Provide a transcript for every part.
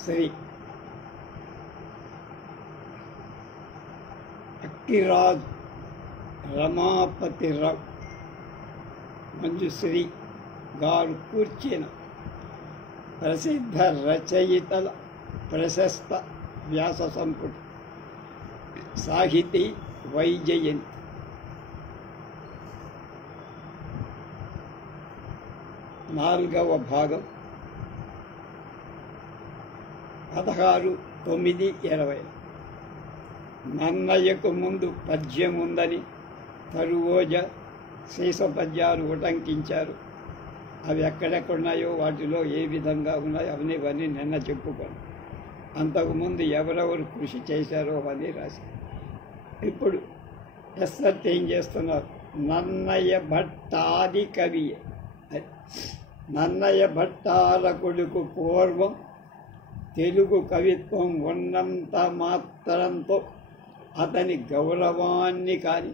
శ్రీ అక్కిరాజు రమాపతిరావు మంజుశ్రీ గారు కూర్చిన ప్రసిద్ధ రచయితల ప్రశస్త వ్యాస సంపుటి సాహితీ వైజయంతి. నాలుగవ భాగం 16/9/20. నన్నయ్యకు ముందు పద్యం ఉందని తరువోజ శీస పద్యాలు ఉటంకించారు. అవి ఎక్కడెక్కడున్నాయో, వాటిలో ఏ విధంగా ఉన్నాయో అవన్నీ నిన్న చెప్పుకోను. అంతకుముందు ఎవరెవరు కృషి చేశారో అవన్నీ రాసి ఇప్పుడు ఎస్సర్ట్ ఏం చేస్తున్నారు. నన్నయ్య భట్టాది కవియే. నన్నయ్య భట్టాల కొడుకు పూర్వం తెలుగు కవిత్వం ఉన్నంత మాత్రంతో అతని గౌరవాన్ని కానీ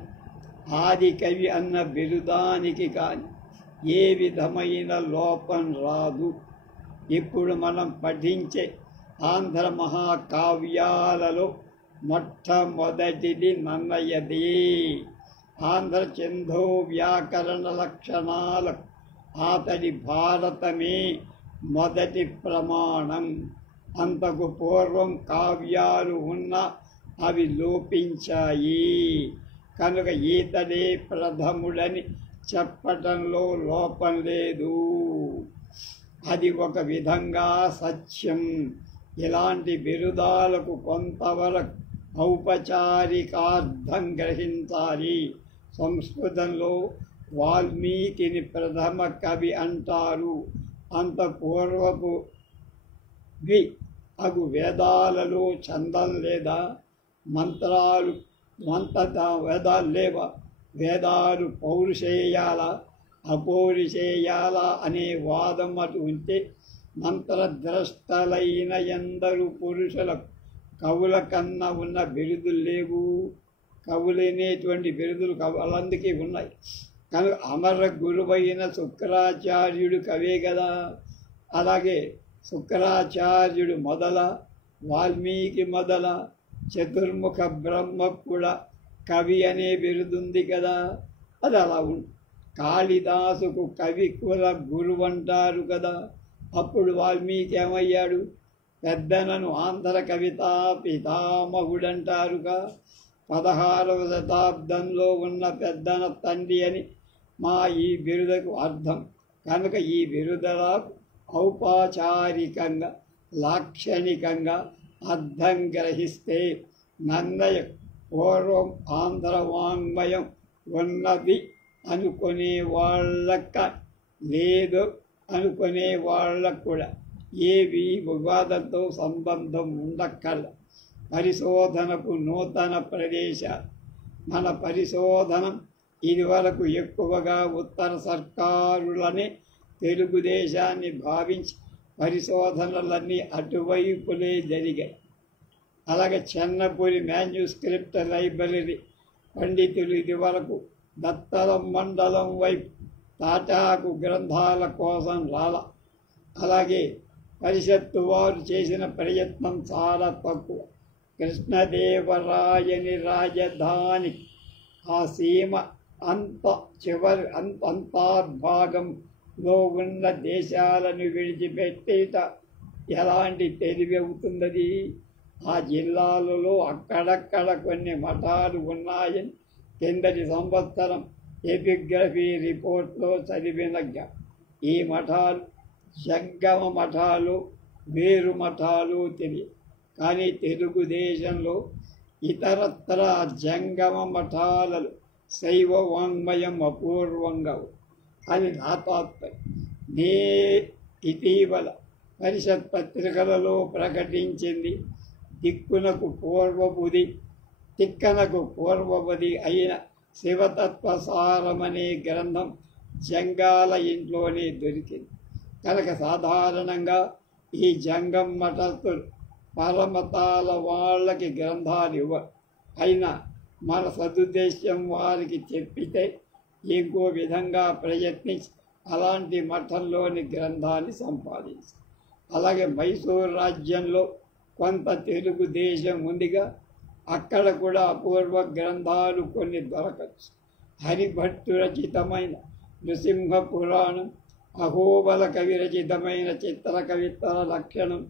ఆది కవి అన్న బిరుదానికి కానీ ఏ విధమైన లోపం రాదు. ఇప్పుడు మనం పఠించే ఆంధ్ర మహాకావ్యాలలో మొట్టమొదటిది నన్నయ్యదే. ఆంధ్ర ఛందో వ్యాకరణ లక్షణాలకు అతడి భారతమే మొదటి ప్రమాణం. అంతకు పూర్వం కావ్యాలు ఉన్న అవి లోపించాయి కనుక ఈతడే ప్రథముడని చెప్పటంలో లోపం లేదు. అది ఒక విధంగా సత్యం. ఇలాంటి బిరుదాలకు కొంతవరకు ఔపచారికార్థం గ్రహించాలి. సంస్కృతంలో వాల్మీకిని ప్రథమ కవి అంటారు. అంత పూర్వపు అగు వేదాలలో ఛందం లేదా మంత్రాలు వేదాలు లేవా? వేదాలు పౌరుషేయాలా అపౌరుషేయాలా అనే వాదం అటు ఉంటే మంత్రద్రష్టలైన ఎందరు పురుషులకు కవుల కన్నా ఉన్న బిరుదులు లేవు. కవులనేటువంటి బిరుదులు కవులందుకే ఉన్నాయి. కనుక అమర గురువైన శుక్రాచార్యుడు కవే కదా. అలాగే శుక్రాచార్యుడు మొదల, వాల్మీకి మొదల, చతుర్ముఖ బ్రహ్మ కూడా కవి అనే బిరుదుంది కదా. అది అలా ఉంది. కాళిదాసుకు కవి కుల గురువు అంటారు కదా. అప్పుడు వాల్మీకి ఏమయ్యాడు? పెద్దనను ఆంధ్ర కవితా పితామహుడంటారుగా. 16వ శతాబ్దంలో ఉన్న పెద్దన తండ్రి అని మా ఈ బిరుదకు అర్థం. కనుక ఈ బిరుదలకు ఔపచారికంగా లాక్షణికంగా అర్థం గ్రహిస్తే నన్నయ్య పూర్వం ఆంధ్ర వాంగ్మయం ఉన్నది అనుకునే వాళ్ళక లేదు అనుకునే వాళ్ళకు కూడా ఏవి వివాదంతో సంబంధం ఉండక్కర్ల. పరిశోధనకు నూతన ప్రదేశాలు. మన పరిశోధనం ఇదివరకు ఎక్కువగా ఉత్తర సర్కారులనే తెలుగుదేశాన్ని భావించి పరిశోధనలన్నీ అటువైపులే జరిగాయి. అలాగే చెన్నపూరి మాన్యుస్క్రిప్ట్ లైబ్రరీ పండితులు ఇదివరకు దత్తలం మండలం వైపు తాటాకు గ్రంథాల కోసం రాల. అలాగే పరిషత్తు వారు చేసిన ప్రయత్నం చాలా తక్కువ. కృష్ణదేవరాయని రాజధాని ఆ సీమ అంతర్భాగంలో ఉన్న దేశాలను విడిచిపెట్టేట ఎలాంటి తెలివి అవుతున్నది? ఆ జిల్లాలలో అక్కడక్కడ కొన్ని మఠాలు ఉన్నాయని కిందటి సంవత్సరం ఎపిగ్రఫీ రిపోర్ట్లో చదివినగా ఈ మఠాలు జంగమ మఠాలు, వేరు మఠాలు తెలియదు. కానీ తెలుగుదేశంలో ఇతరత్ర జంగమ మఠాలలో శైవ వాంగ్మయం అపూర్వంగా అని నా తాత్పర్యం. ఇటీవల పరిషత్ పత్రికలలో ప్రకటించింది తిక్కనకు పూర్వపుది అయిన శివతత్వసారమనే గ్రంథం జంగాల ఇంట్లోనే దొరికింది. కనుక సాధారణంగా ఈ జంగం మఠస్థులు పరమతాల వాళ్ళకి గ్రంథాలు ఇవ్వరు. అయినా మన సదుద్దేశ్యం వారికి చెప్పితే ఇంకో విధంగా ప్రయత్నించి అలాంటి మఠంలోని గ్రంథాన్ని సంపాదించి అలాగే మైసూరు రాజ్యంలో కొంత తెలుగు దేశం ఉందిగా, అక్కడ కూడా అపూర్వ గ్రంథాలు కొన్ని దొరకచ్చు. హరిభట్టు రచితమైన నృసింహ పురాణం, అహోబల కవి రచితమైన చిత్ర కవిత్ర లక్షణం,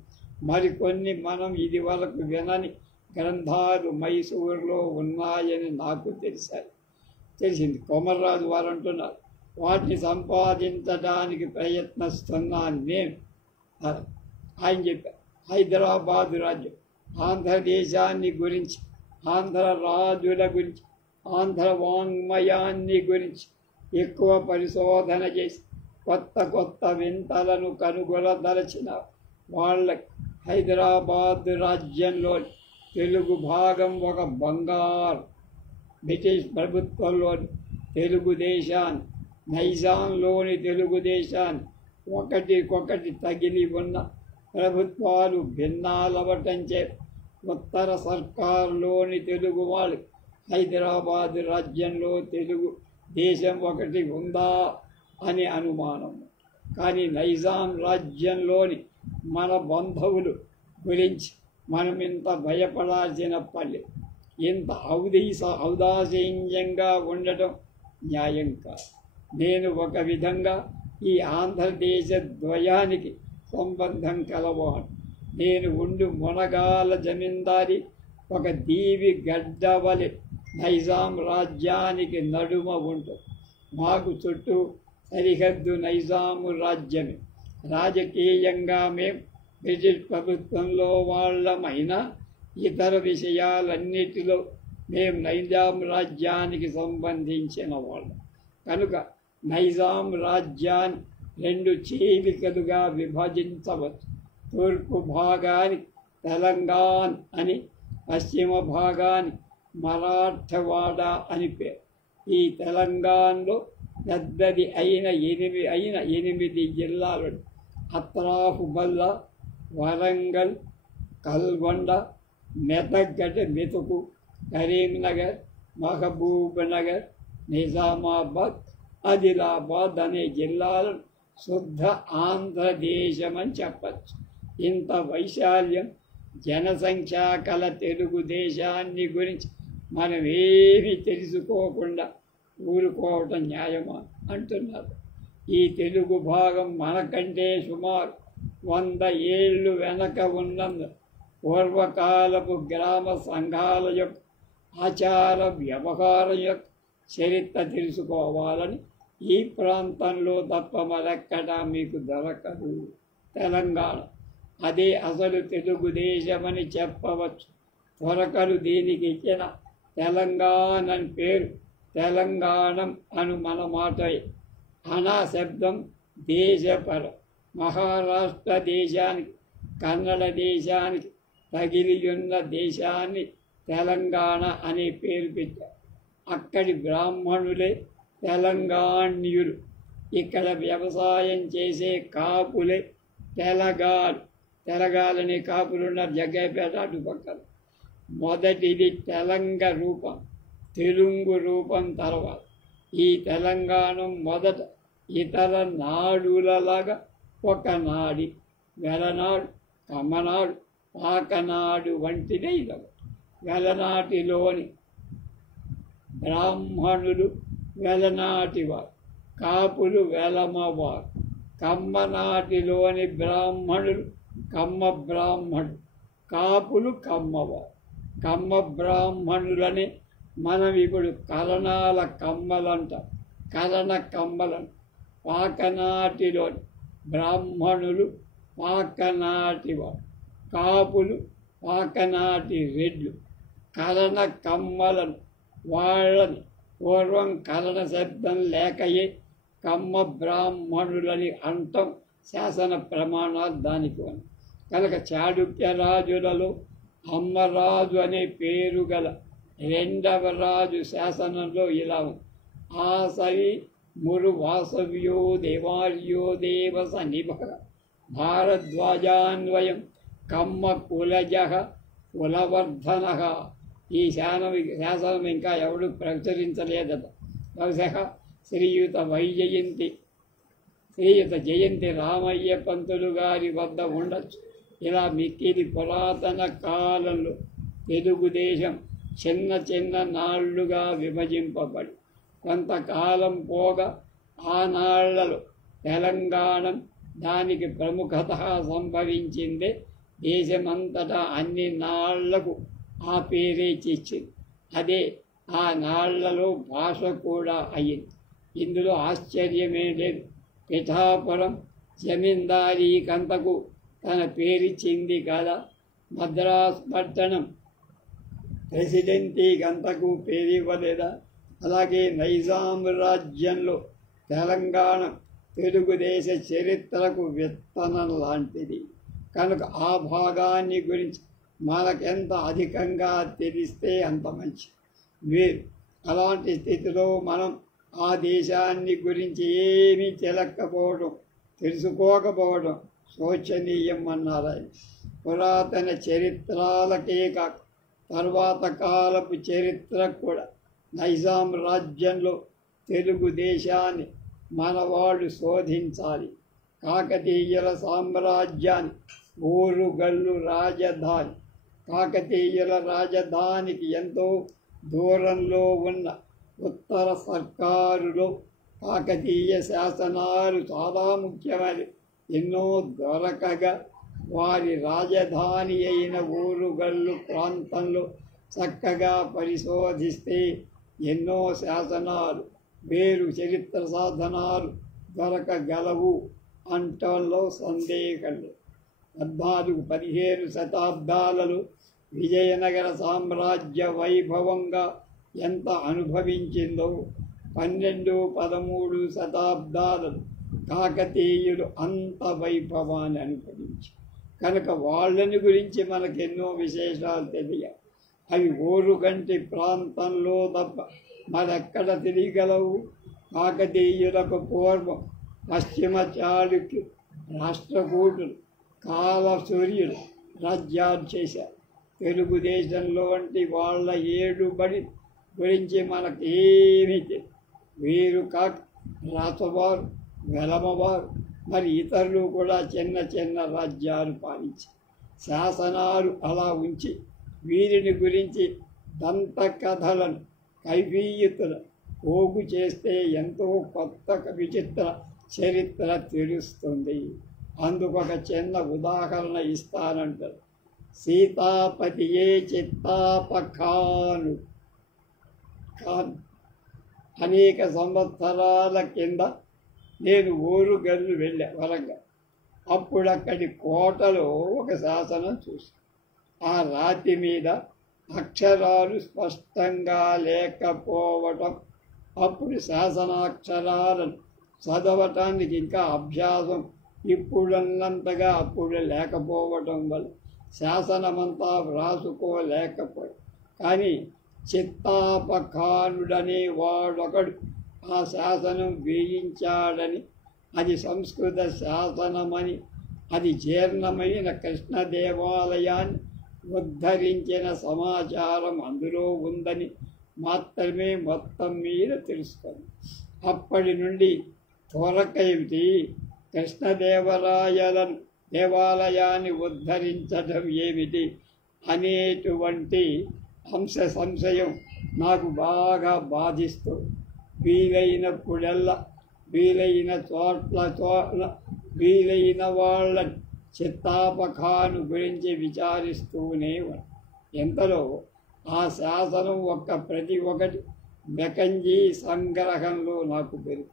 మరికొన్ని మనం ఇది వరకు వినని గ్రంథాలు మైసూరులో ఉన్నాయని నాకు తెలిసింది. కొమర్రాజు వారు అంటున్నారు, వాటిని సంపాదించడానికి ప్రయత్నిస్తున్నాను నేను. ఆయన చెప్పారు, హైదరాబాదు రాజ్యం ఆంధ్రదేశాన్ని గురించి, ఆంధ్ర రాజుల గురించి, ఆంధ్ర వాంగ్మయాన్ని గురించి ఎక్కువ పరిశోధన చేసి కొత్త వింతలను కనుగొనదలచిన వాళ్ళకి హైదరాబాద్ రాజ్యంలో తెలుగు భాగం ఒక బంగారు. బ్రిటిష్ ప్రభుత్వంలోని తెలుగుదేశాన్ని, నైజాంలోని తెలుగుదేశాన్ని ఒకటికొకటి తగిలి ఉన్న ప్రభుత్వాలు భిన్నాలవటంచే ఉత్తర సర్కారులోని తెలుగు వాళ్ళు హైదరాబాద్ రాజ్యంలో తెలుగు దేశం ఒకటి ఉందా అని అనుమానం. కానీ నైజాం రాజ్యంలోని మన బంధువులు గురించి మనం ఇంత భయపడాల్సిన పని, ఇంత ఔదాసీన్యంగా ఉండటం న్యాయం కాదు. నేను ఒక విధంగా ఈ ఆంధ్రదేశ ద్వయానికి సంబంధం కలవాడు. నేను ఉండు మునగాల జమీందారి ఒక దీవి గడ్డవలె నైజాం రాజ్యానికి నడుమ ఉంటుంది. మాకు చుట్టూ సరిహద్దు నైజాము రాజ్యమే. రాజకీయంగా మేము బ్రిటిష్ ప్రభుత్వంలో వాళ్ళమైనా ఇతర విషయాలన్నిటిలో మేము నైజాం రాజ్యానికి సంబంధించిన వాళ్ళం. కనుక నైజాం రాజ్యాన్ని రెండు చీలికలుగా విభజించవచ్చు. తూర్పు భాగానికి తెలంగాణ అని, పశ్చిమ భాగానికి మరాఠవాడ అని పేరు. ఈ తెలంగాణలో పెద్దది అయిన 8 జిల్లాలు అత్రాఫుబల్లా, వరంగల్, కల్గొండ, మెతుకు, కరీంనగర్, మహబూబ్నగర్, నిజామాబాద్, ఆదిలాబాద్ అనే జిల్లాలను శుద్ధ ఆంధ్రదేశమని చెప్పచ్చు. ఇంత వైశాల్యం, జనసంఖ్య కల తెలుగుదేశాన్ని గురించి మనం ఏమీ తెలుసుకోకుండా ఊరుకోవటం న్యాయమా అంటున్నారు. ఈ తెలుగు భాగం మనకంటే సుమారు 100 ఏళ్ళు వెనక ఉన్నందు పూర్వకాలపు గ్రామ సంఘాల యొక్క ఆచార వ్యవహారం యొక్క చరిత్ర తెలుసుకోవాలని ఈ ప్రాంతంలో తప్ప మరెక్కడా మీకు దొరకదు. తెలంగాణ అదే అసలు తెలుగుదేశమని చెప్పవచ్చు. త్వరకలు దీనికి ఇచ్చిన తెలంగాణ అని పేరు తెలంగాణం అను మన మాట. అనా శబ్దం దేశపరం. మహారాష్ట్ర దేశానికి, కన్నడ దేశానికి తగిలియున్న దేశాన్ని తెలంగాణ అనే పేరు పెట్టారు. అక్కడి బ్రాహ్మణులే తెలంగాణ్యులు. ఇక్కడ వ్యవసాయం చేసే కాపులే తెలగాలనే కాపులున్నారు జగ్గయ్యపేట అటుపక్కన. మొదటిది తెలంగ రూపం, తెలుగు రూపం తర్వాత. ఈ తెలంగాణ మొదట ఇతర నాడులలాగా ఒక నాడి, వెలనాడు, కమ్మనాడు, పాకనాడు వంటిదే ఇదొకటి. వెలనాటిలోని బ్రాహ్మణులు వెలనాటివారు, కాపులు వెలమవారు. కమ్మనాటిలోని బ్రాహ్మణులు కమ్మ బ్రాహ్మణులు, కాపులు కమ్మవారు. కమ్మ బ్రాహ్మణులని మనం ఇప్పుడు కరణాల కమ్మలంటాం, కరణ కమ్మలంట. పాకనాటిలోని బ్రాహ్మణులు పాకనాటివారు, కాపులు పాకనాటి రెడ్లు. కరణ కమ్మలను వాళ్ళని పూర్వం కరణ శబ్దం లేకయే కమ్మ బ్రాహ్మణులని అంటాం. శాసన ప్రమాణాలు దానికి ఉంది. కనుక చాళుక్య రాజులలో అమ్మరాజు అనే పేరు గల 2వ రాజు శాసనంలో ఇలా ఉంది. ఆసవి మురు వాసవ్యో దేవార్యో దేవస నిభ భారద్వాజాన్వయం కమ్మ కులజ కులవర్ధన. ఈ శాసనం ఇంకా ఎవడు ప్రచురించలేదట. బహుశా శ్రీయుత వైజయంతి శ్రీయుత జయంతి రామయ్య పంతులు గారి వద్ద ఉండొచ్చు. ఇలా మిక్కిలి పురాతన కాలంలో తెలుగుదేశం చిన్న చిన్న నాళ్లుగా విభజింపబడి కొంతకాలం పోగా ఆ నాళ్లలో తెలంగాణ దానికి ప్రముఖత సంభవించిందే దేశమంతటా అన్ని నాళ్లకు ఆ పేరే చిచ్చింది. అదే ఆ నాళ్లలో భాష కూడా అయ్యింది. ఇందులో ఆశ్చర్యమే లేదు. పిఠాపురం జమీందారీ కంతకు తన పేరిచ్చింది కదా. మద్రాస్ పట్టణం ప్రెసిడెంటీ కంతకు పేరివ్వలేదా? అలాగే నైజాం రాజ్యంలో తెలంగాణ తెలుగుదేశ చరిత్రకు విత్తనం లాంటిది కనుక ఆ భాగాన్ని గురించి మనకెంత అధికంగా తెలిస్తే అంత మంచి వేరు. అలాంటి స్థితిలో మనం ఆ దేశాన్ని గురించి ఏమీ తెలుసుకోకపోవడం శోచనీయం అన్నారు ఆయన. పురాతన చరిత్రలకే కాక తర్వాత కాలపు చరిత్ర కూడా నైజాం రాజ్యంలో తెలుగుదేశాన్ని మనవాళ్ళు శోధించాలి. కాకతీయుల సామ్రాజ్యాన్ని ఓరుగల్లు రాజధాని. కాకతీయుల రాజధానికి ఎంతో దూరంలో ఉన్న ఉత్తర సర్కారులో కాకతీయ శాసనాలు చాలా ముఖ్యమైనవి. ఎన్నో దొరకగా వారి రాజధాని అయిన ఓరుగల్లు ప్రాంతంలో చక్కగా పరిశోధిస్తే ఎన్నో శాసనాలు వేరు చరిత్ర సాధనాలు దొరకగలవు అంటంలో సందేహం లేదు. 14-15 శతాబ్దాలలో విజయనగర సామ్రాజ్య వైభవంగా ఎంత అనుభవించిందో 12-13 శతాబ్దాలలో కాకతీయులు అంత వైభవాన్ని అనుభవించి కనుక వాళ్ళని గురించి మనకెన్నో విశేషాలు తెలియాలి. అవి ఓరుగంటి ప్రాంతంలో తప్ప మరెక్కడ తెలియగలవు? కాకతీయులకు పూర్వం పశ్చిమ చాళుక్యులు, రాష్ట్రకూటులు, కాలసూర్యులు రాజ్యాలు చేశారు. తెలుగుదేశంలో వంటి వాళ్ళ ఏడుబడి గురించి మనకేమీ తెలియదు. వీరు కాక రాసవారు, వెలమవారు మరి ఇతరులు కూడా చిన్న చిన్న రాజ్యాలు పాలించారు. శాసనాలు అలా ఉంచి వీరిని గురించి దంత కథలను కైఫీయతులను పోగు చేస్తే ఎంతో కొత్త విచిత్ర చరిత్ర తెలుస్తుంది. అందుకొక చిన్న ఉదాహరణ ఇస్తానంటారు. సీతాపతియే చిత్తాపఖాను ఖాన్ అనేక సంవత్సరాల కింద నేను ఓరుగల్లు వెళ్ళా వరంగల్. అప్పుడు అక్కడి కోటలో ఒక శాసనం చూసాను. ఆ రాతి మీద అక్షరాలు స్పష్టంగా లేకపోవటం, అప్పుడు శాసనాక్షరాలను చదవటానికి ఇంకా అభ్యాసం ఇప్పుడున్నంతగా అప్పుడు లేకపోవటం వల్ల శాసనమంతా వ్రాసుకోలేకపోయాడు. కానీ చిత్తాపఖానుడనే వాడొకడు ఆ శాసనం వేయించాడని, అది సంస్కృత శాసనమని, అది జీర్ణమైన కృష్ణ దేవాలయాన్ని ఉద్ధరించిన సమాచారం అందులో ఉందని మాత్రమే మొత్తం మీద తెలుసుకుంది. అప్పటి నుండి త్వరకైతి కృష్ణదేవరాయలను దేవాలయాన్ని ఉద్ధరించడం ఏమిటి అనేటువంటి సంశయం నాకు బాగా బాధిస్తూ వీలైనప్పుడల్లా వీలైన చోట్ల వీలైన వాళ్ళని చిత్తాపఖాను గురించి విచారిస్తూనే ఉన్నాను. ఎంతలో ఆ శాసనం ప్రతి ఒక్కటి మెకంజీ సంగ్రహంలో నాకు పెరుగు.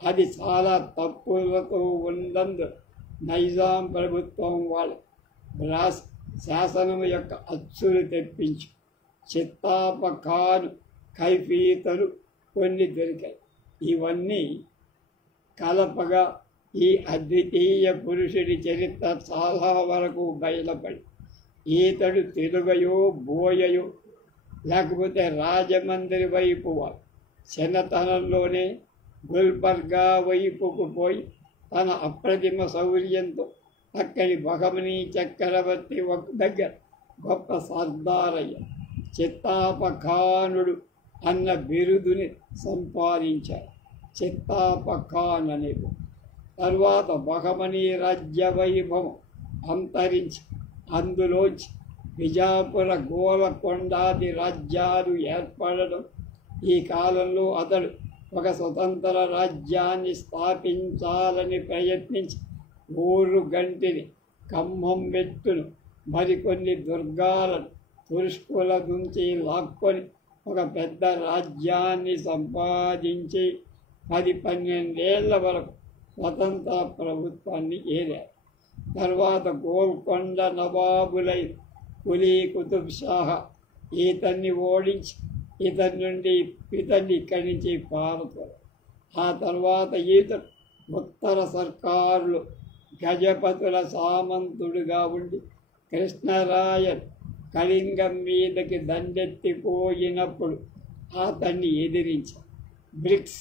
అది చాలా తప్పులతో ఉన్నందు నైజాం ప్రభుత్వం వాళ్ళు శాసనం యొక్క అచ్చులు తెప్పించి చిత్తాపఖాను కైఫీతలు కొన్ని దొరికాయి. ఇవన్నీ కలపగా ఈ అద్వితీయ పురుషుడి చరిత్ర చాలా వరకు బయలుపడి ఈతడు తెలుగయో బోయయో లేకపోతే రాజమండ్రి వైపు వాడు చిన్నతనంలోనే గుల్బర్గా వైపుకు పోయి తన అప్రతిమ శౌర్యంతో అక్కడి బహమనీ చక్రవర్తి దగ్గర గొప్ప సర్దారయ్య చిత్తాపఖానుడు అన్న బిరుదుని సంపాదించారు. చిత్తాపఖాన్ అనేది తరువాత బహమనీ రాజ్య వైభవం అంతరించి అందులోంచి విజాపుర గోలకొండాది రాజ్యాలు ఏర్పడడం. ఈ కాలంలో అతడు ఒక స్వతంత్ర రాజ్యాన్ని స్థాపించాలని ప్రయత్నించి ఊరు గంటిని, ఖమ్మం వెట్టును, మరికొన్ని దుర్గాలను తురుష్కుల నుంచి లాక్కొని ఒక పెద్ద రాజ్యాన్ని సంపాదించి 10-12 ఏళ్ల వరకు స్వతంత్ర ప్రభుత్వాన్ని ఏలారు. తర్వాత గోల్కొండ నవాబులై కులీ కుతుబ్ షాహా ఈతన్ని ఓడించి ఇతని ఇక్కడి నుంచి పారుతారు. ఆ తర్వాత ఈతడు ఉత్తర సర్కారులు గజపతుల సామంతుడుగా ఉండి కృష్ణరాయన్ కళింగం మీదకి దండెత్తిపోయినప్పుడు అతన్ని ఎదిరించారు. బ్రిక్స్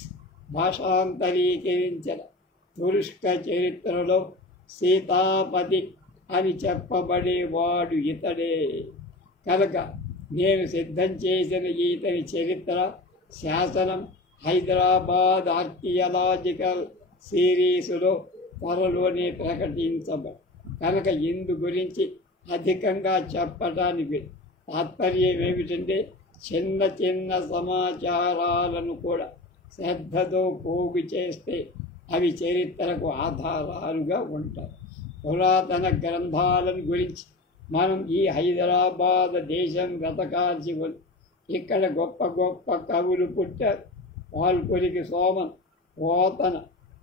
భాషాంతరీకరించిన తురుష్క చరిత్రలో సీతాపతి అని చెప్పబడేవాడు ఇతడే. కనుక నేను సిద్ధం చేసిన ఈతని చరిత్ర శాసనం హైదరాబాద్ ఆర్కియలాజికల్ సిరీసులో త్వరలోనే ప్రకటించబడి కనుక ఇందు గురించి అధికంగా చెప్పటానికి తాత్పర్యం ఏమిటంటే చిన్న చిన్న సమాచారాలను కూడా శ్రద్ధతో పోగు చేస్తే అవి చరిత్రకు ఆధారాలుగా ఉంటాయి. పురాతన గ్రంథాలను గురించి మనం ఈ హైదరాబాద్ దేశం వెతకాల్సి ఉంది. ఇక్కడ గొప్ప గొప్ప కవులు పుట్టారు. పాల్కొరికి సోమన్, పోతన,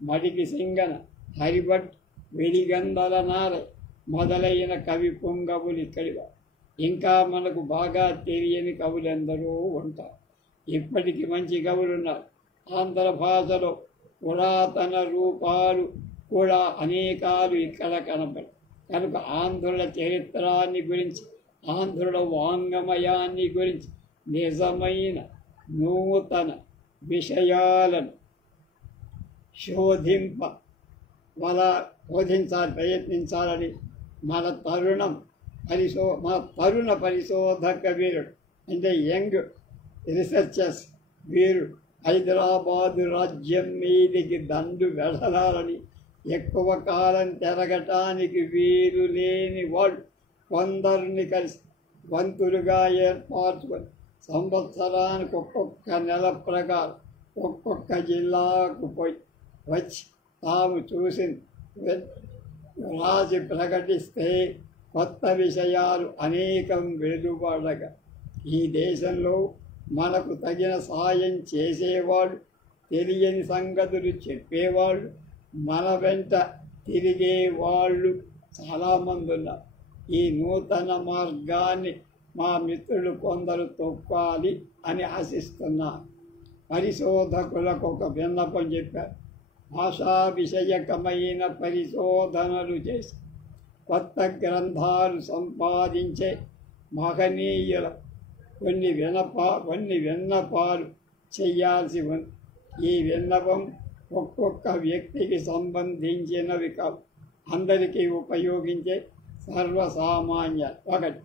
మడికి సింగన, హరిభట్, వెలిగందల నారై మొదలైన కవి పుంగవులు ఇక్కడిగా. ఇంకా మనకు బాగా తెలియని కవులెందరో ఉంటారు. ఇప్పటికి మంచి కవులున్నారు. ఆంధ్ర భాషలో పురాతన రూపాలు కూడా అనేకాలు ఇక్కడ కనపడతాయి. కనుక ఆంధ్రుల చరిత్రాన్ని గురించి, ఆంధ్రుల వాంగమయాన్ని గురించి నిజమైన నూతన విషయాలను ప్రయత్నించాలని మన తరుణ పరిశోధక వీరుడు అంటే యంగ్ రీసెర్చర్స్ వీరుడు హైదరాబాదు రాజ్యం మీదికి దండు వెడలాలని, ఎక్కువ కాలం తిరగటానికి వీలు లేని వాళ్ళు కొందరిని కలిసి వంతులుగా ఏర్పాటుకొని సంవత్సరానికి ఒక్కొక్క నెల ప్రకారం ఒక్కొక్క జిల్లాకు పోయి వచ్చి తాము చూసింది రాసి ప్రకటిస్తే కొత్త విషయాలు అనేకం వెలువడగా ఈ దేశంలో మనకు తగిన సాయం చేసేవాళ్ళు, తెలియని సంగతులు చెప్పేవాళ్ళు, మన వెంట తిరిగేవాళ్ళు చాలామంది ఉన్నారు. ఈ నూతన మార్గాన్ని మా మిత్రులు కొందరు తొక్కాలి అని ఆశిస్తున్నారు. పరిశోధకులకు ఒక విన్నపం చెప్పారు. భాషా విషయకమైన పరిశోధనలు చేసి కొత్త గ్రంథాలు సంపాదించే మహనీయుల కొన్ని విన్నపాలు చేయాల్సి ఉంది. ఈ విన్నపం ఒక్కొక్క వ్యక్తికి సంబంధించినవి కావు, అందరికీ ఉపయోగించే సర్వసామాన్య. ఒకటి,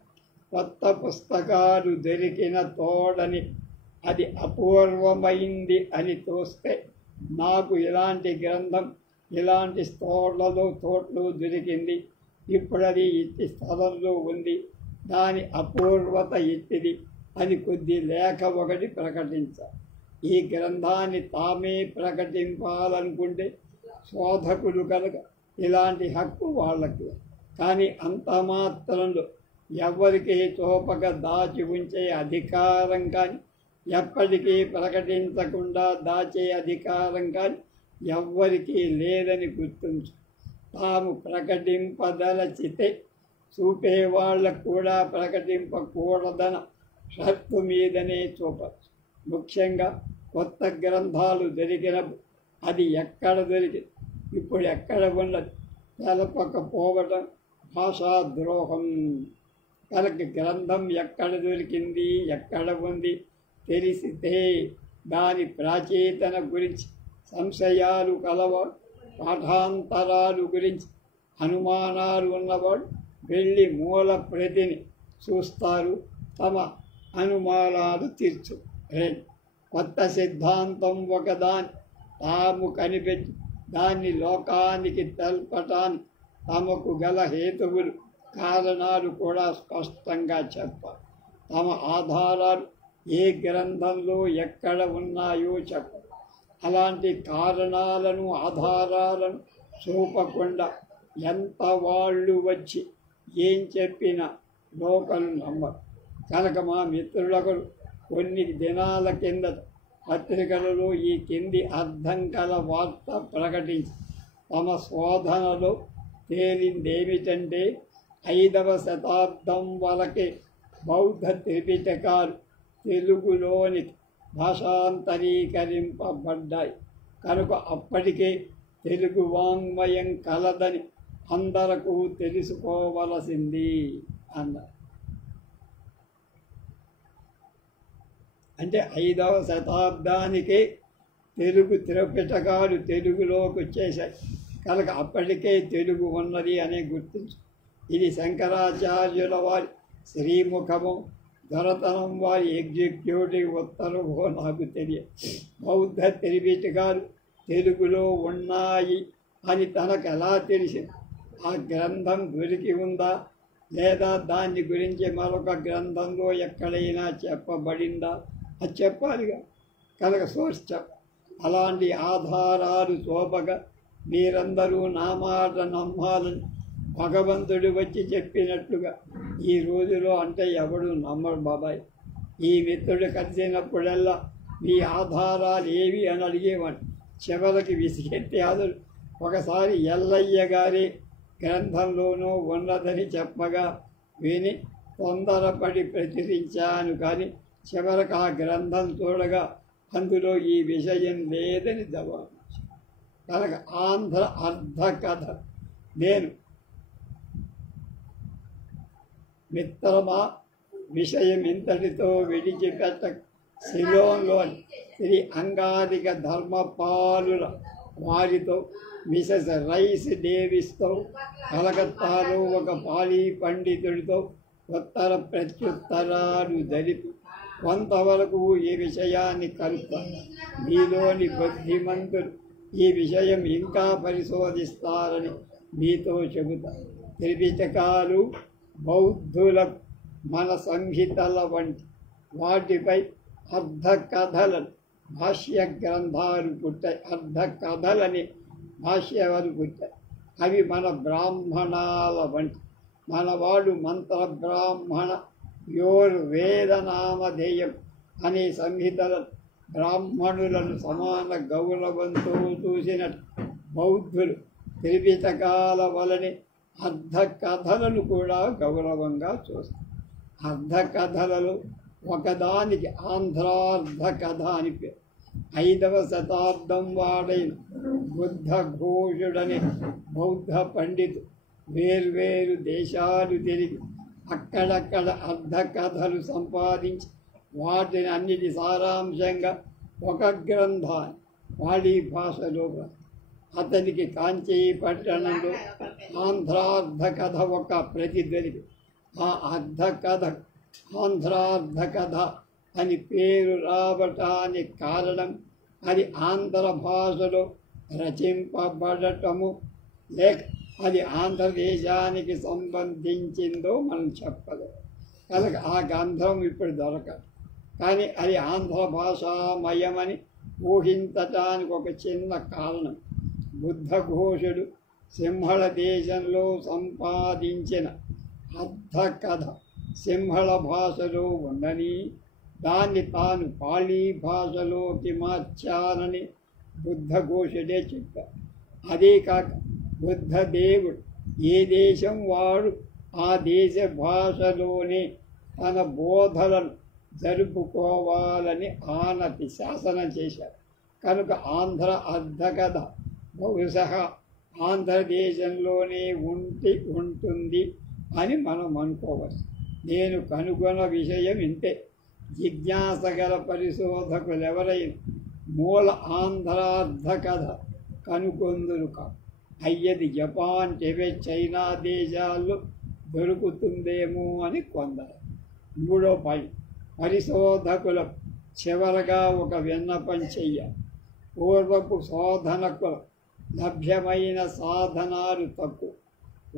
కొత్త పుస్తకాలు దొరికిన తోడని అది అపూర్వమైంది అని తోస్తే, నాకు ఇలాంటి గ్రంథం ఇలాంటి తోటలో దొరికింది, ఇప్పుడు అది ఇట్టి స్థలంలో ఉంది, దాని అపూర్వత ఇట్టిది అని కొద్ది లేఖ ఒకటి ప్రకటించాలి. ఈ గ్రంథాన్ని తామే ప్రకటింపాలనుకుంటే శోధకులు కనుక ఇలాంటి హక్కు వాళ్ళకు. కానీ అంత మాత్రంలో ఎవరికి చూపక దాచి ఉంచే అధికారం కానీ, ఎప్పటికీ ప్రకటించకుండా దాచే అధికారం కానీ ఎవ్వరికీ లేదని గుర్తుంచు. తాము ప్రకటింపదలచితే చూపేవాళ్ళకు కూడా ప్రకటింపకూడదన షరతు మీదనే చూపచ్చు. ముఖ్యంగా కొత్త గ్రంథాలు దొరికినప్పుడు అది ఎక్కడ దొరికింది, ఇప్పుడు ఎక్కడ ఉన్నది తెలపకపోవడం భాషాద్రోహం. కనుక గ్రంథం ఎక్కడ దొరికింది, ఎక్కడ ఉంది తెలిసితే దాని ప్రాచీనత గురించి సంశయాలు కలవాడు, పాఠాంతరాలు గురించి అనుమానాలు ఉన్నవాడు వెళ్ళి మూల ప్రతిని చూస్తారు, తమ అనుమానాలు తీర్చు. కొత్త సిద్ధాంతం ఒకదాన్ని తాము కనిపెట్టి దాన్ని లోకానికి తెల్పటాన్ని తమకు గల హేతువులు కారణాలు కూడా స్పష్టంగా చెప్పాలి. తమ ఆధారాలు ఏ గ్రంథంలో ఎక్కడ ఉన్నాయో చెప్పాలి. అలాంటి కారణాలను ఆధారాలను చూపకుండా ఎంత వాళ్ళు వచ్చి ఏం చెప్పినా లోకలు నమ్మరు. కనుక మా మిత్రులకు కొన్ని దినాల కింద పత్రికలలో ఈ కింది అర్థం కల వార్త ప్రకటించి తమ శోధనలో తేలిందేమిటంటే 5వ శతాబ్దం వరకే బౌద్ధ త్రిపిటకాలు తెలుగులోని భాషాంతరీకరింపబడ్డాయి. కనుక అప్పటికే తెలుగు వాంగ్మయం కలదని అందరకు తెలుసుకోవలసింది అన్నారు. అంటే 5వ శతాబ్దానికే తెలుగు త్రిపిటకాలు తెలుగులోకి వచ్చేసాయి. కనుక అప్పటికే తెలుగు ఉన్నది అనే గుర్తించు. ఇది శంకరాచార్యుల వారి శ్రీముఖము, దొరతనం వారి ఎగ్జిక్యూటివ్ ఉత్తర్వో నాకు తెలియదు. బౌద్ధ త్రిపిటకాలు తెలుగులో ఉన్నాయి అని తనకు ఎలా తెలిసింది? ఆ గ్రంథం దొరికి ఉందా లేదా దాని గురించి మరొక గ్రంథంలో ఎక్కడైనా చెప్పబడిందా? అది చెప్పాలిగా. కనుక సోర్స్ అలాంటి ఆధారాలు చూపగా మీరందరూ నా మాట నమ్మాలని భగవంతుడు వచ్చి చెప్పినట్లుగా ఈ రోజులో అంటే ఎవడు నమ్మడు బాబాయ్. ఈ మిత్రుడు కలిసినప్పుడల్లా మీ ఆధారాలు ఏవి అని అడిగేవాడు. చివరికి విసిగెత్తి అదురు ఒకసారి ఎల్లయ్య గారి గ్రంథంలోనూ ఉన్నదని చెప్పగా విని తొందరపడి ప్రచురించాను. కానీ చివరికి ఆ గ్రంథం చూడగా అందులో ఈ విషయం లేదని జవాబు. కనుక ఆంధ్ర అర్ధ కథ నేను మిత్రమా విషయం ఇంతటితో విడిచిపెట్ట సిలోన్లోని శ్రీ అంగారిక ధర్మపాలుల వారితో మిసెస్ రైస్ డేవిస్తో కలకత్తాలో ఒక పాలీ పండితుడితో ఉత్తర ప్రత్యుత్తరాలు జరిపి కొంతవరకు ఈ విషయాన్ని కలుపుతారు. మీలోని బుద్ధిమంతులు ఈ విషయం ఇంకా పరిశోధిస్తారని మీతో చెబుతారు. త్రిపిటకాలు బౌద్ధులకు మన సంహితల వంటి వాటిపై అర్ధ కథలను భాష్య గ్రంథాలు పుట్టాయి. అర్ధ కథలని భాష్యాలు పుట్టాయి. అవి మన బ్రాహ్మణాల వంటి. మనవాడు మంత్ర బ్రాహ్మణ యోర్వేదనామధేయం అనే సంహితలను బ్రాహ్మణులను సమాన గౌరవంతో చూసినట్టు బౌద్ధులు త్రిపిటకాల వలనే అర్ధ కథలను కూడా గౌరవంగా చూస్తారు. అర్ధ కథలలో ఒకదానికి ఆంధ్రార్ధ కథ అని పేరు. 5వ శతాబ్దం వాడైన బుద్ధ ఘోషుడనే బౌద్ధ పండితు వేర్వేరు దేశాలు తిరిగి అక్కడక్కడ అర్ధ కథలు సంపాదించి వాటిని అన్నిటి సారాంశంగా ఒక గ్రంథాన్ని పాళీ భాషలో అతనికి కాంచీ పట్టణంలో ఆంధ్రార్ధ కథ ఒక ప్రతి దొరికి. ఆ అర్ధ కథ ఆంధ్రార్ధ కథ అని పేరు రావటానికి కారణం అది ఆంధ్ర భాషలో రచింపబడటము లేక అది ఆంధ్రదేశానికి సంబంధించిందో మనం చెప్పలేదు. కనుక ఆ గ్రంథం ఇప్పుడు దొరకదు. కానీ అది ఆంధ్ర భాషామయమని ఊహించటానికి ఒక చిన్న కారణం. బుద్ధఘోషుడు సింహళ దేశంలో సంపాదించిన అర్ధ కథ సింహళ భాషలో ఉండని దాన్ని తాను పాళీ భాషలోకి మార్చానని బుద్ధఘోషుడే చెప్పారు. అదే కాక బుద్ధదేవుడు ఏ దేశం వాడు ఆ దేశ భాషలోనే తన బోధలను జరుపుకోవాలని ఆనతి శాసనం చేశారు. కనుక ఆంధ్ర అర్ధ కథ బహుశः ఆంధ్రదేశంలోనే ఉంటుంది అని మనం అనుకోవచ్చు. నేను కనుగొన్న విషయం ఇంతే. జిజ్ఞాస గల పరిశోధకులు ఎవరైనా మూల ఆంధ్రార్ధ కథ కనుగొందురు కాదు. అయ్యది జపాన్, టిబెట్, చైనా దేశాల్లో దొరుకుతుందేమో అని కొందరు. 3వ పాయింట్, పరిశోధకులకు చివరగా ఒక విన్నపం చెయ్యాలి. పూర్వపు శోధనకు లభ్యమైన సాధనాలు తక్కువ.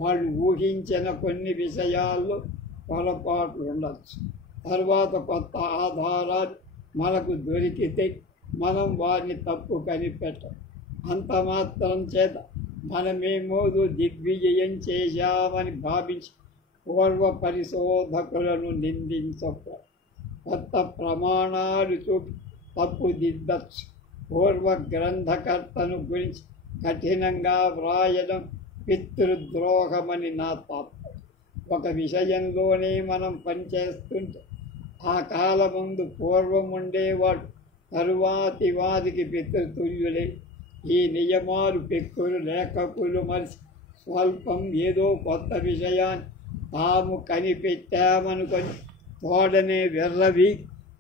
వాళ్ళు ఊహించిన కొన్ని విషయాల్లో పొరపాట్లు ఉండొచ్చు. తర్వాత కొత్త ఆధారాలు మనకు దొరికితే మనం వారిని తప్పు కనిపెట్టం. అంత మాత్రం చేత మనమేమోదు దిగ్విజయం చేశామని భావించి పూర్వ పరిశోధకులను నిందించకూడదు. కొత్త ప్రమాణాలు చూపి తప్పు దిద్దచ్చు. పూర్వ గ్రంథకర్తను గురించి కఠినంగా వ్రాయడం పితృద్రోహమని నా తాత్పర్యం. ఒక విషయంలోనే మనం పనిచేస్తుంటే ఆ కాలముందు పూర్వం ఉండేవాడు తరువాతి వారికి పితృతుల్యులే. ఈ నియమాలు పెక్కులు లేఖకులు మరిచి స్వల్పం ఏదో కొత్త విషయాన్ని తాము కనిపెట్టామనుకొని తోడనే వెర్రవి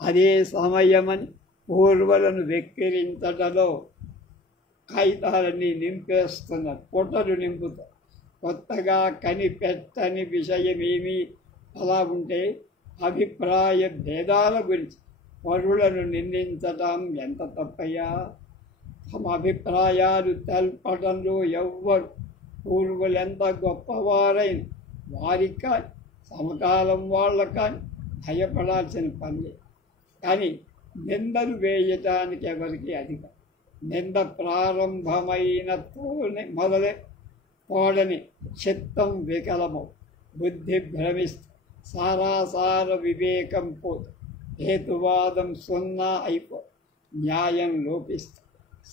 అదే సమయమని పూర్వులను వెక్కిరించటలో కాగితాలన్నీ నింపేస్తున్నారు, పొట్టలు నింపుతారు. కొత్తగా కనిపెట్టని విషయమేమీ అలా ఉంటే అభిప్రాయ భేదాల గురించి పరులను నిందించటం ఎంత తప్పయ్యా? తమ అభిప్రాయాలు తెల్పటంలో ఎవ్వరు పూర్వులెంత గొప్పవారైన వారికి కానీ సమకాలం వాళ్ళకు కానీ భయపడాల్సిన పని లేదు. కానీ నిందలు వేయటానికి ఎవరికి అధికం. నింద ప్రారంభమైన మొదలే తోడని చిత్తం వికలము, బుద్ధి భ్రమిస్తూ సారాసార వివేకం పోదు, హేతువాదం సున్నా అయిపో, న్యాయం లోపిస్తూ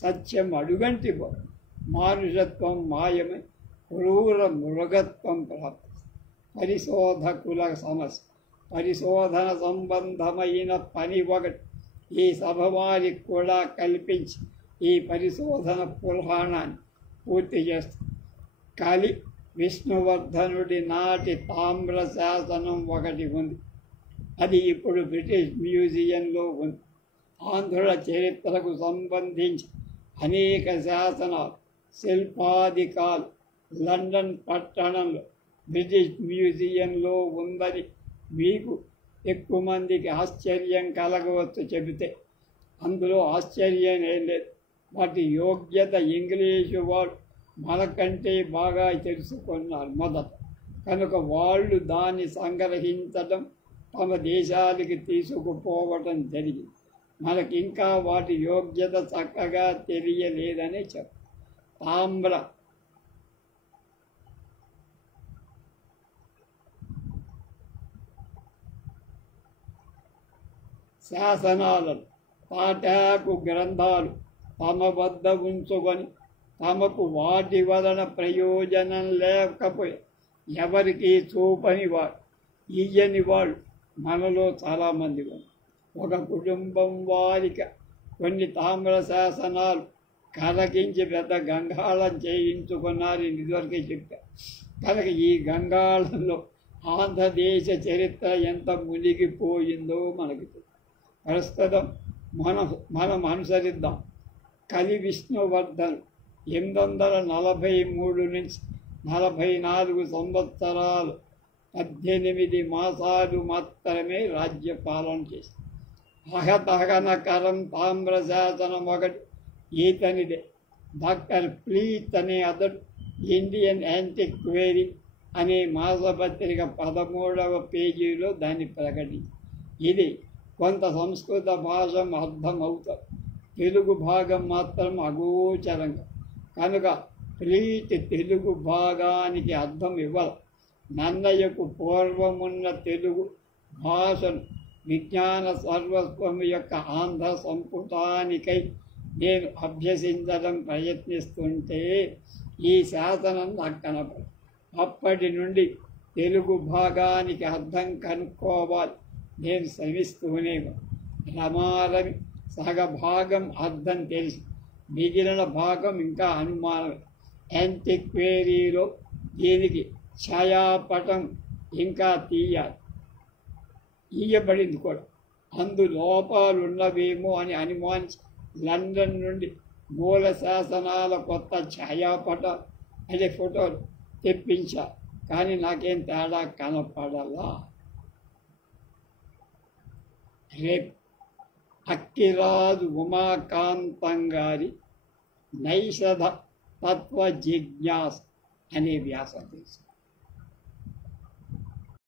సత్యం అడుగంటి పోదు, మానుషత్వం మాయమై క్రూర మృగత్వం ప్రాప్తిస్తుంది. పరిశోధకుల సమస్య పరిశోధన సంబంధమైన పని ఒకటి ఈ సభ వారికి కూడా కల్పించి ఈ పరిశోధన పురాణాన్ని పూర్తి చేస్తుంది. కలి విష్ణువర్ధనుడి నాటి తామ్ర శాసనం ఒకటి ఉంది. అది ఇప్పుడు బ్రిటిష్ మ్యూజియంలో ఉంది. ఆంధ్రుల చరిత్రకు సంబంధించి అనేక శాసనాలు, శిల్పాధికాలు లండన్ పట్టణంలో బ్రిటిష్ మ్యూజియంలో ఉందని మీకు ఎక్కువ మందికి ఆశ్చర్యం కలగవచ్చు చెబితే. అందులో ఆశ్చర్యం ఏం లేదు. వాటి యోగ్యత ఇంగ్లీషు వాడు మనకంటే బాగా తెలుసుకున్నారు మొదట. కనుక వాళ్ళు దాన్ని సంగ్రహించడం, తమ దేశానికి తీసుకుపోవటం జరిగింది. మనకి ఇంకా వాటి యోగ్యత చక్కగా తెలియలేదని చెప్పు. తామ్ర శాసనాలను, తాటాకు గ్రంథాలు తమ వద్ద ఉంచుకొని తమకు వాటి వలన ప్రయోజనం లేకపోయి ఎవరికి చూపని వాడు, ఇయ్యని వాళ్ళు మనలో చాలామంది ఉన్నారు. ఒక కుటుంబం వారికి కొన్ని తామ్ర శాసనాలు కలకించి పెద్ద గంగాళం చేయించుకున్నారు. ఇదివరకే చెప్పారు. కనుక ఈ గంగాళంలో ఆంధ్రదేశ చరిత్ర ఎంత మునిగిపోయిందో మనకి తెలుసు. ప్రస్తుతం మనం అనుసరిద్దాం. కలి విష్ణువర్ధన్ 843 నుంచి 44 సంవత్సరాలు 18 మాసాలు మాత్రమే రాజ్యపాలన చేసింది. అహతహనకరం తామ్ర శాసనం ఒకటి ఈతనిదే. డాక్టర్ ప్లీత్ అనే అతడు ఇండియన్ యాంటిక్వేరీ అనే మాసపత్రిక 13వ పేజీలో దాన్ని ప్రకటించి, ఇది కొంత సంస్కృత భాష అర్థమవుతుంది, తెలుగు భాగం మాత్రం అగోచరంగా. కనుక ప్లీత్ తెలుగు భాగానికి అర్థం ఇవ్వాలి. నన్నయ్యకు పూర్వమున్న తెలుగు భాషను విజ్ఞాన సర్వస్వం యొక్క ఆంధ్ర సంపుటానికై నేను అభ్యసించడం ప్రయత్నిస్తుంటే ఈ శాసనం నాకు కనపడదు. అప్పటి నుండి తెలుగు భాగానికి అర్థం కనుక్కోవాలి నేను శ్రమిస్తూనే. రమారమి సగభాగం అర్థం తెలిసి మిగిలిన భాగం ఇంకా అనుమానమే. యాంటిక్వేరీలో దీనికి ఛాయాపటం ఇంకా ఇయ్యబడింది కూడా. అందు లోపాలున్నవేమో అని అనుమానించి లండన్ నుండి మూల శాసనాల కొత్త ఛాయాపటం అదే ఫోటోలు తెప్పించా. కానీ నాకేం తేడా కనపడాలా. రేపు అక్కిరాజు ఉమాకాంతం గారి నైషధ తత్వ జిజ్ఞాస్ అనే వ్యాసం తీసుకున్నాను.